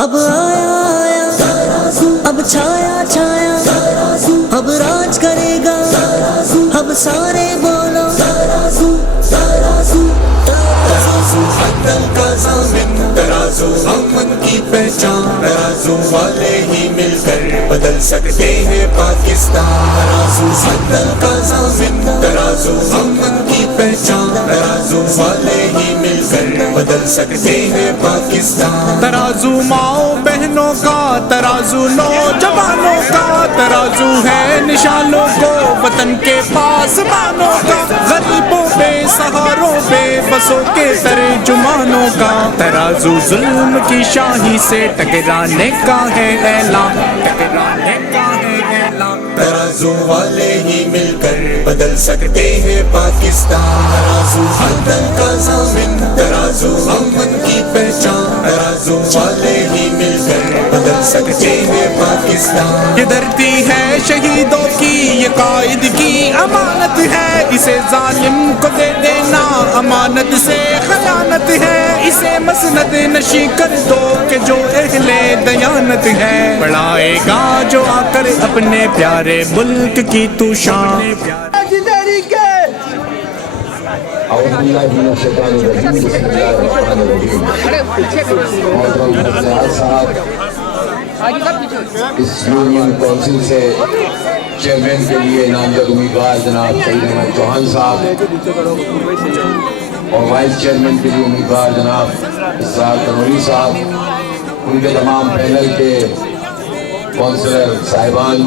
اب آیا آیا اب چھایا چھایا اب راج کرے گا اب سارے بولو ترازو عدل کا ضامن، ترازو امن کی پہچان، ترازو والے ہی مل کر بدل سکتے ہیں پاکستان۔ ترازو عدل کا ضامن، ترازو امن کی پہچان، ترازو والے ہی مل کر بدل سکتے ہیں پاکستان۔ ترازو ماؤں بہنوں کا، ترازو نوجوانوں کا، ترازو ہے نشانوں کو وطن کے پاسبانوں کا، غریبوں بے سہاروں بے بسوں کے ترجمانوں کا، ترازو ظلم کی شاہی سے ٹکرانے کا ہے اعلان، ٹکرانے کا ہے اعلان۔ ترازو والے ہی مل کر بدل سکتے ہیں پاکستان۔ ترازو عدل کا ضامن، ترازو امن کی پہچان، ترازو والے ہی مل کر بدل سکتے ہیں پاکستان۔ یہ دھرتی ہے شہیدوں کی، یہ قائد کی امانت ہے، اسے ظالم کو دے دینا امانت سے خیانت ہے، اسے مسند نشی کر دو کہ جو اہل دیانت ہے، بڑھائے گا جو آ کر اپنے پیارے ملک کی تو شان۔ اعوذ باللہ من الشیطان الرجیم، بسم اللہ الرحمن الرحیم۔ محترم حضرات صاحب، اس یونین کونسل سے چیئرمین کے لیے نامزد امیدوار جناب سعید احمد چوہان صاحب اور وائس چیئرمین کے لیے امیدوار جناب اسرار تنوری صاحب، ان کے تمام پینل کے کونسلر صاحبان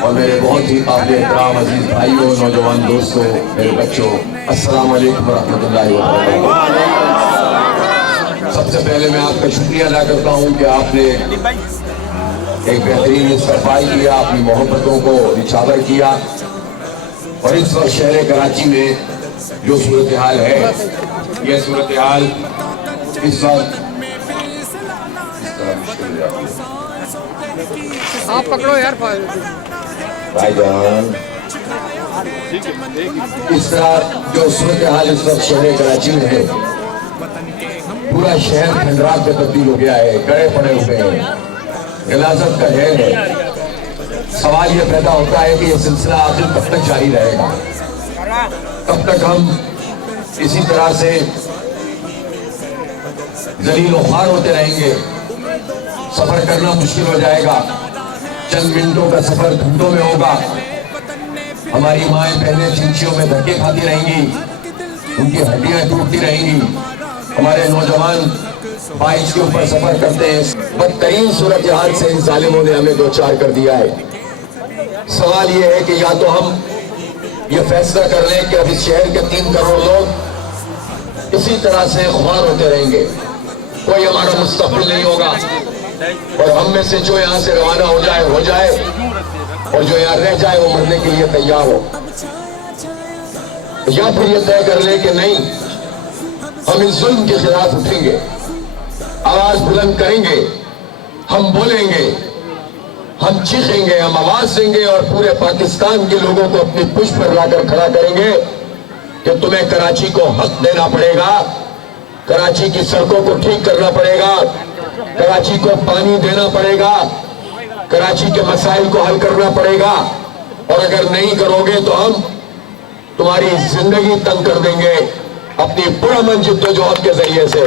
اور میرے بہت ہی قابل احترام عزیز بھائیوں، نوجوان دوستوں، میرے بچوں، السلام علیکم ورحمۃ اللہ وبرکاتہ۔ سب سے پہلے میں آپ کا شکریہ ادا کرتا ہوں کہ آپ نے ایک بہترین استقبال کیا، اپنی محبتوں کو نچھاور کیا، اور اس وقت شہر کراچی میں جو صورتحال ہے، یہ صورتحال اس وقت آپ پکڑو یار بھائی جان، اس طرح جو صورتحال اس وقت شہر کراچی میں ہے، پورا شہر کھنڈرات میں تبدیل ہو گیا ہے، گڑے پڑے ہوئے ہیں، غلاظت کا ڈھیر ہے۔ سوال یہ پیدا ہوتا ہے کہ یہ سلسلہ آخر کب تک جاری رہے گا؟ کب تک ہم اسی طرح سے ذلیل و خوار ہوتے رہیں گے؟ سفر کرنا مشکل ہو جائے گا، چند منٹوں کا سفر گھنٹوں میں ہوگا، ہماری مائیں بہنیں چنچیوں میں دھکے کھاتی رہیں گی، ان کی ہڈیاں ٹوٹتی رہیں گی، ہمارے نوجوان بائک کے اوپر سفر کرتے ہیں۔ بدترین صورتحال سے ان ظالموں نے ہمیں دوچار کر دیا ہے۔ سوال یہ ہے کہ یا تو ہم یہ فیصلہ کر لیں کہ اب اس شہر کے 3 کروڑ لوگ اسی طرح سے خوار ہوتے رہیں گے، کوئی ہمارا مستقبل نہیں ہوگا، اور ہم میں سے جو یہاں سے روانہ ہو جائے، اور جو یہاں رہ جائے وہ مرنے کے لیے تیار ہو، یا پھر یہ طے کر لیں کہ نہیں، ہم اس ظلم کے خلاف اٹھیں گے، آواز بلند کریں گے، ہم بولیں گے، ہم چیخیں گے، ہم آواز دیں گے، اور پورے پاکستان کے لوگوں کو اپنی پشت پر لا کر کھڑا کریں گے کہ تمہیں کراچی کو حق دینا پڑے گا، کراچی کی سڑکوں کو ٹھیک کرنا پڑے گا، کراچی کو پانی دینا پڑے گا، کراچی کے مسائل کو حل کرنا پڑے گا، اور اگر نہیں کرو گے تو ہم تمہاری زندگی تنگ کر دیں گے اپنی پرامن جدوجہد کے ذریعے سے۔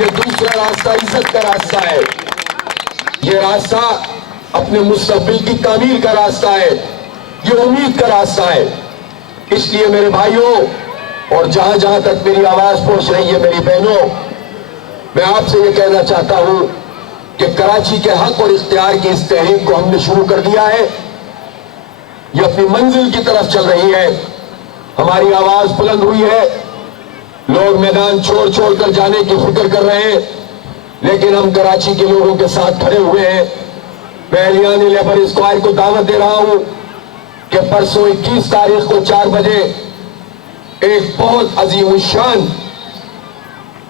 یہ دوسرا راستہ عزت کا راستہ ہے، یہ راستہ اپنے مستقبل کی تعمیر کا راستہ ہے، یہ امید کا راستہ ہے۔ اس لیے میرے بھائیوں، اور جہاں جہاں تک میری آواز پہنچ رہی ہے میری بہنوں، میں آپ سے یہ کہنا چاہتا ہوں کہ کراچی کے حق اور اختیار کی اس تحریک کو ہم نے شروع کر دیا ہے، یہ اپنی منزل کی طرف چل رہی ہے، ہماری آواز بلند ہوئی ہے، لوگ میدان چھوڑ کر جانے کی فکر کر رہے ہیں، لیکن ہم کراچی کے لوگوں کے ساتھ کھڑے ہوئے ہیں۔ میں اہلیان لیبر اسکوائر کو دعوت دے رہا ہوں کہ پرسوں 21 تاریخ کو 4 بجے ایک بہت عظیم الشان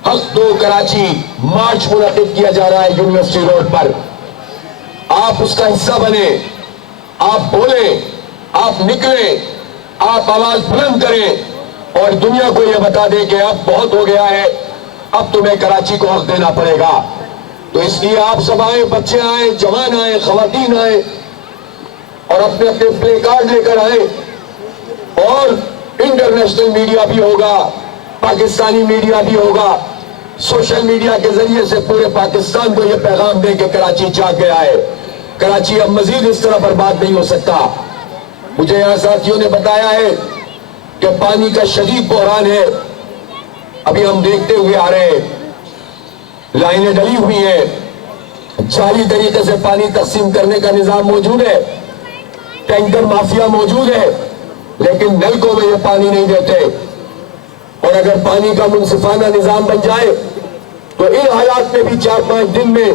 حق دو کراچی مارچ منعقد کیا جا رہا ہے یونیورسٹی روڈ پر۔ آپ اس کا حصہ بنیں، آپ بولیں، آپ نکلیں، آپ آواز بلند کریں، اور دنیا کو یہ بتا دیں کہ اب بہت ہو گیا ہے، اب تمہیں کراچی کو حق دینا پڑے گا. تو اس لیے آپ سب آئیں, بچے آئیں, جوان آئیں, خواتین آئیں اور اپنے اپنے پلے کارڈ لے کر آئیں. اور انٹرنیشنل میڈیا بھی ہوگا, پاکستانی میڈیا بھی ہوگا. سوشل میڈیا کے ذریعے سے پورے پاکستان کو یہ پیغام دے کہ کراچی جاگ گیا ہے, کراچی اب مزید اس طرح برباد نہیں ہو سکتا. مجھے یہاں ساتھیوں نے بتایا ہے کہ پانی کا شدید بحران ہے. ابھی ہم دیکھتے ہوئے آ رہے ہیں, لائنیں ڈلی ہوئی ہیں, جعلی طریقے سے پانی تقسیم کرنے کا نظام موجود ہے, ٹینکر مافیا موجود ہے, لیکن نلکوں میں یہ پانی نہیں دیتے. اور اگر پانی کا منصفانہ نظام بن جائے تو ان حالات میں بھی 4-5 دن میں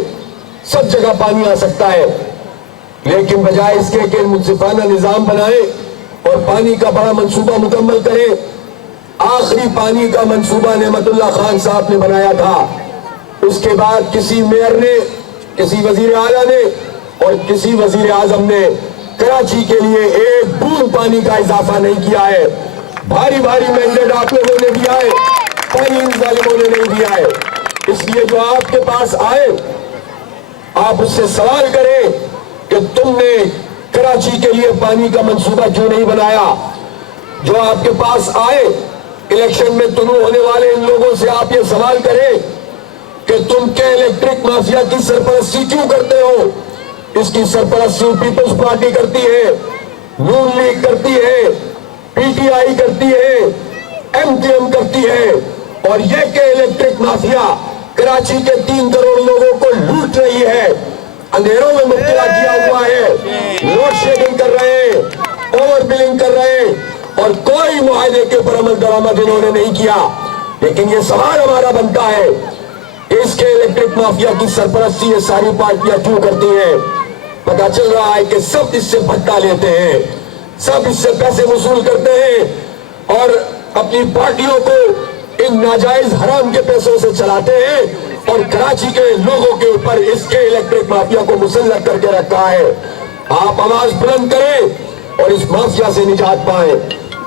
سب جگہ پانی آ سکتا ہے. لیکن بجائے اس کے کہ منصفانہ نظام بنائے اور پانی کا بڑا منصوبہ مکمل کرے, آخری پانی کا منصوبہ نعمت اللہ خان صاحب نے بنایا تھا. اس کے بعد کسی میئر نے, کسی وزیر اعلیٰ نے اور کسی وزیر اعظم نے کراچی کے لیے ایک بوند پانی کا اضافہ نہیں کیا ہے. بھاری بھاری مینڈیٹ آپ لوگوں نے دیا ہے, پانی ان ظالموں نے نہیں دیا ہے. اس لیے جو آپ کے پاس آئے آپ اس سے سوال کریں کہ تم نے کراچی کے لیے پانی کا منصوبہ کیوں نہیں بنایا. جو آپ کے پاس آئے الیکشن میں طلوع ہونے والے ان لوگوں سے آپ یہ سوال کریں کہ تم کے الیکٹرک مافیا کی سرپرستی کیوں کرتے ہو. اس کی سرپرستی پیپلز پارٹی کرتی ہے, نون لیگ کرتی ہے, پی ٹی آئی کرتی ہے, ایم کیو ایم کرتی ہے. اور یہ کہ الیکٹرک مافیا کراچی کے 3 کروڑ لوگوں کو لوٹ رہی ہے, اندھیروں میں مبتلا کیا ہوا ہے, لوڈ شیڈنگ کر رہے ہیں, اوور بلنگ کر رہے ہیں, اور کوئی معاہدے کے اوپر عمل درآمد انہوں نے نہیں کیا. لیکن یہ سوال ہمارا بنتا ہے کہ اس کے الیکٹرک مافیا کی سرپرستی یہ ساری پارٹیاں کیوں کرتی ہیں. پتا چل رہا ہے کہ سب اس سے بھٹا لیتے ہیں, سب اس سے پیسے وصول کرتے ہیں اور اپنی پارٹیوں کو ان ناجائز حرام کے پیسوں سے چلاتے ہیں, اور کراچی کے لوگوں کے اوپر اس کے الیکٹرک مافیا کو مسلط کر کے رکھا ہے. آپ آواز بلند کریں اور اس مافیا سے نجات پائیں.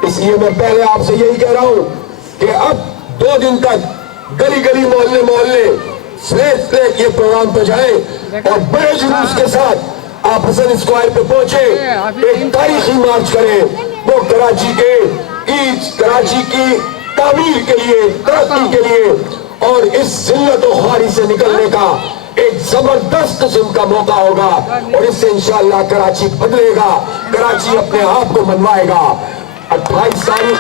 اس لیے میں پہلے آپ سے یہی کہہ رہا ہوں کہ اب 2 دن تک گلی گلی محلے محلے فلیٹ فلیٹ یہ پروگرام پہ جائیں اور بڑے جلوس کے ساتھ آپ حسن اسکوائر پہ پہنچے, ایک تاریخی مارچ کریں. وہ کراچی کی تعمیر کے لیے, ترقی کے لیے اور اس ذلت و خواری سے نکلنے کا ایک زبردست قسم کا موقع ہوگا, اور اس سے انشاءاللہ کراچی بدلے گا, کراچی اپنے آپ کو منوائے گا. 28 تاریخ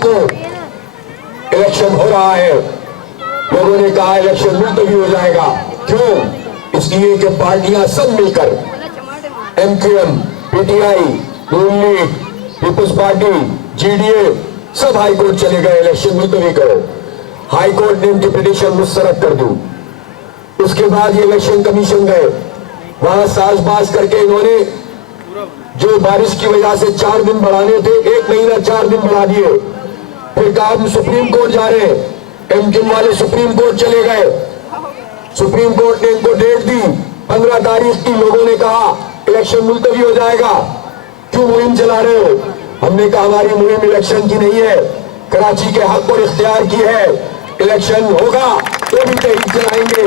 کو الیکشن ہو رہا ہے. لوگوں نے کہا الیکشن ملتوی ہو جائے گا. کیوں؟ اس لیے کہ پارٹیاں سب مل کر, M Q M, P T I, Noon League, People's Party, G D A, سب ہائی کورٹ چلے گئے الیکشن ملتوی کرو. ہائی کورٹ نے ان کی پٹیشن مسترد کر دی. اس کے بعد یہ الیکشن کمیشن گئے, وہاں ساز باز کر کے انہوں نے جو بارش کی وجہ سے 4 دن بڑھانے تھے 1 مہینہ 4 دن بڑھا دیے. پھر کہا ہم سپریم کورٹ جا رہے ہیں, ایم کیو والے سپریم کورٹ چلے گئے. سپریم کورٹ نے ان کو ڈیٹ دی 15 تاریخ کی. لوگوں نے کہا الیکشن ملتوی ہو جائے گا, کیوں مہم چلا رہے ہو. ہم نے کہا ہماری مہم الیکشن کی نہیں ہے, کراچی کے حق اور اختیار کی ہے. الیکشن ہوگا تو بھی تحریک چلائیں گے,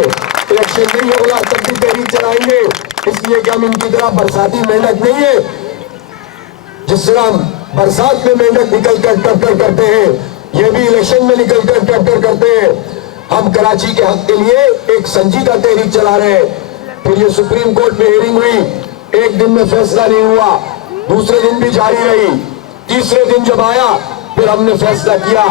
الیکشن نہیں ہوگا تب بھی تحریک چلائیں گے. اس لیے کہ ہم ان کی طرح برساتی محنت نہیں ہے. جس طرح ہم برسات میں محنت نکل کر ٹرٹر کرتے ہیں, یہ بھی الیکشن میں نکل کر ٹرٹر کرتے ہیں. ہم کراچی کے حق کے لیے ایک سنجیدہ تحریک چلا رہے ہیں. پھر یہ سپریم کورٹ میں ہیئرنگ ہوئی, 1 دن میں فیصلہ نہیں ہوا, دوسرے دن بھی جاری رہی. تیسرے دن جب آیا پھر ہم نے فیصلہ کیا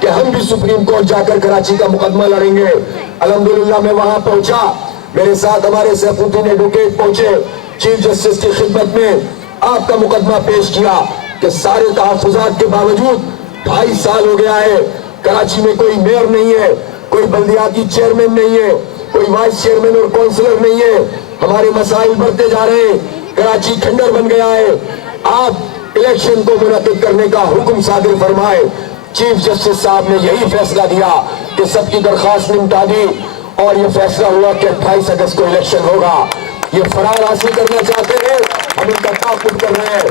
کہ ہم بھی سپریم کورٹ جا کر کراچی کا مقدمہ لڑیں گے. الحمدللہ میں وہاں پہنچا, میرے ساتھ ہمارے سیف الدین ایڈوکیٹ پہنچے, چیف جسٹس کی خدمت میں آپ کا مقدمہ پیش کیا کہ سارے تحفظات کے باوجود 2.5 سال ہو گیا ہے, کراچی میں کوئی میئر نہیں ہے, کوئی بلدیاتی چیئرمین نہیں ہے, کوئی وائس چیئرمین اور کونسلر نہیں ہے. ہمارے مسائل بڑھتے جا رہے ہیں, کراچی کھنڈر بن گیا ہے. آپ الیکشن کو منعقد کرنے کا حکم صادر فرمائے. چیف جسٹس صاحب نے یہی فیصلہ دیا کہ سب کی درخواست نمٹا دی, اور یہ فیصلہ ہوا کہ 28 اگست کو الیکشن ہوگا. یہ فرار حاصل کرنا چاہتے ہیں, ہم ان کا تعاقب کر رہے ہیں.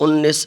19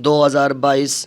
2022